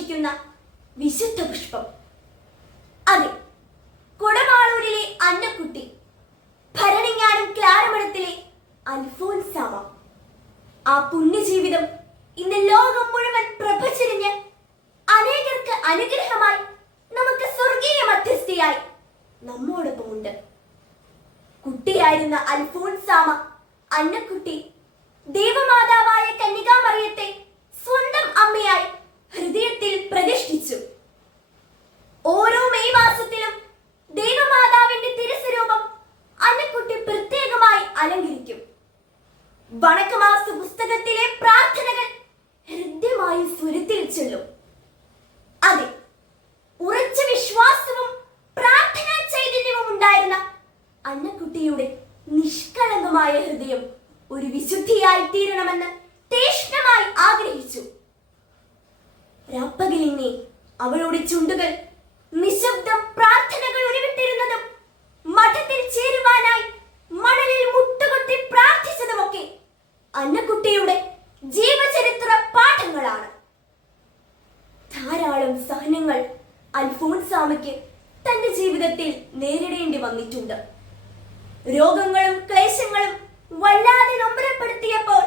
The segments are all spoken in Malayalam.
വർഷിക്കുന്ന വിശുദ്ധ പുഷ്പം. അതെ, കുടമാളൂരിലെ അന്നക്കുട്ടി, ഭരണിങ്ങാനം ക്ലാരമഠത്തിലെ അൽഫോൻസാമ. ആ പുണ്യജീവിതം ഇന്ന് ലോകം മുഴുവൻ പ്രഭചരിഞ്ഞ് അനേകർക്ക് അനുഗ്രഹമായി നമുക്ക് സ്വർഗീയ മധ്യസ്ഥയായി നമ്മോടൊപ്പമുണ്ട്. കുട്ടിയായിരുന്ന അൽഫോൻസാമ അന്നക്കുട്ടി ദൈവമാതാവായ കന്യകാമറിയത്തെ സ്വന്തം അമ്മയായി ഹൃദയത്തിൽ പ്രതിഷ്ഠിച്ചു. ഓരോ മെയ് മാസത്തിലും ദൈവമാതാവിന്റെ തിരുസ്വരൂപം അന്നക്കുട്ടി പ്രത്യേകമായി അലങ്കരിക്കും. വണക്കമാസ പുസ്തകത്തിലെ പ്രാർത്ഥനകൾ ഹൃദ്യമായി സ്വരത്തിൽ ചൊല്ലും. അതെ, ഉറച്ച വിശ്വാസവും പ്രാർത്ഥനാ ചൈതന്യവും ഉണ്ടായിരുന്ന അന്നക്കുട്ടിയുടെ നിഷ്കളങ്കമായ ഹൃദയം ഒരു വിശുദ്ധിയായി തീരണമെന്ന് തീഷ്ണമായി ആഗ്രഹിച്ചു. രാപ്പകലിനെ അവളുടെ ചുണ്ടുകൾ നിശബ്ദം പ്രാർത്ഥനകൾ ഉരുവിട്ടിരുന്നതും മഠത്തിൽ ചേരുവാനായി മണലിൽ മുട്ടുകൊട്ടി പ്രാർത്ഥിച്ചതുമൊക്കെ അന്നക്കുട്ടിയുടെ ജീവചരിത്ര പാഠങ്ങളാണ്. ധാരാളം സഹനങ്ങൾ അൽഫോൻസാമയ്ക്ക് തന്റെ ജീവിതത്തിൽ നേരിടേണ്ടി വന്നിട്ടുണ്ട്. രോഗങ്ങളും ക്ലേശങ്ങളും വല്ലാതെ നൊമ്പരപ്പെടുത്തിയപ്പോൾ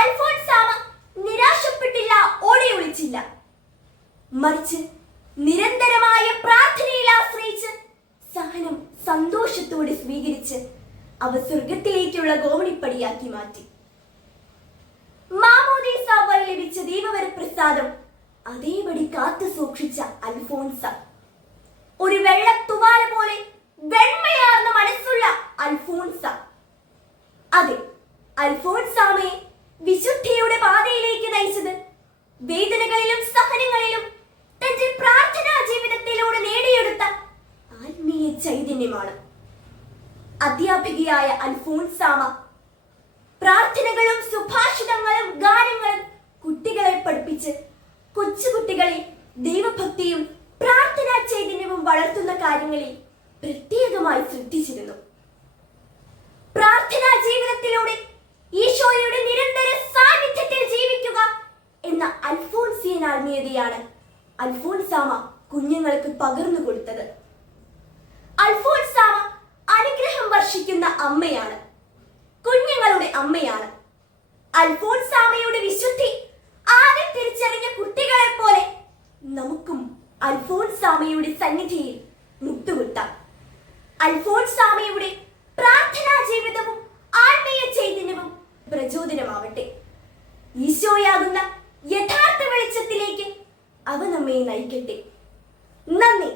അൽഫോൻസാമ നിരാശപ്പെട്ടില്ല, ഓടി ഒളിച്ചില്ല. മറിച്ച് നിരന്തരമായ പ്രാർത്ഥനയിൽ ആശ്രയിച്ച് സഹനം സന്തോഷത്തോടെ സ്വീകരിച്ച് അവ സ്വർഗത്തിലേക്കുള്ള ഗോവണിപ്പടിയാക്കി മാറ്റി. മാമോദീസ വഴി ലഭിച്ച ദൈവവരപ്രസാദം അതേപടി കാത്തു സൂക്ഷിച്ച അൽഫോൻസ, ഒരു വെള്ളത്തുവാല പോലെ വെണ്മയാർന്ന മനസ്സുള്ള അൽഫോൻസ. അതെ, അൽഫോൻസാമയെ വിശുദ്ധിയുടെ പാതയിലേക്ക് നയിച്ചത് വേദനകളിലും സഹനങ്ങളിലും തന്റെ പ്രാർത്ഥനാ ജീവിതത്തിലൂടെ നേടിയെടുത്ത ആത്മീയ ചൈതന്യമാണ്. അധ്യാപികയായ അൽഫോൻസാമ പ്രാർത്ഥനകളും സുഭാഷിതങ്ങളും ഗാനങ്ങളും കുട്ടികളെ പഠിപ്പിച്ച് കൊച്ചുകുട്ടികളിൽ ദൈവഭക്തിയും പ്രാർത്ഥനാ ചൈതന്യവും വളർത്തുന്ന കാര്യങ്ങളിൽ പ്രത്യേകമായി ശ്രദ്ധിച്ചിരുന്നു. പ്രാർത്ഥനാ ജീവിതത്തിലൂടെ ഈശോയുടെ നിരന്തര സാന്നിധ്യത്തിൽ ജീവിക്കുക എന്ന അൽഫോൻസിയൻ ആത്മീയതയാണ് അൽഫോൻസാമ കുഞ്ഞുങ്ങൾക്ക് പകർന്നു കൊടുത്തത്. അൽഫോൻസാമ അനുഗ്രഹം വർഷിക്കുന്ന അമ്മയാണ്, കുഞ്ഞുങ്ങളുടെ അമ്മയാണ്. അൽഫോൻസാമയുടെ വിശുദ്ധി ആദ്യം തിരിച്ചറിഞ്ഞ കുട്ടികളെ പോലെ നമുക്കും അൽഫോൻസാമയുടെ സന്നിധിയിൽ മുട്ടുകുത്താം. അൽഫോൻസാമയുടെ പ്രാർത്ഥനാ ജീവിതവും ആത്മീയ ചൈതന്യവും പ്രചോദനമാവട്ടെ. ഈശോയാകുന്ന യഥാർത്ഥ വെളിച്ചത്തിലേക്ക് അവ നമ്മെ നയിക്കട്ടെ. നന്ദി.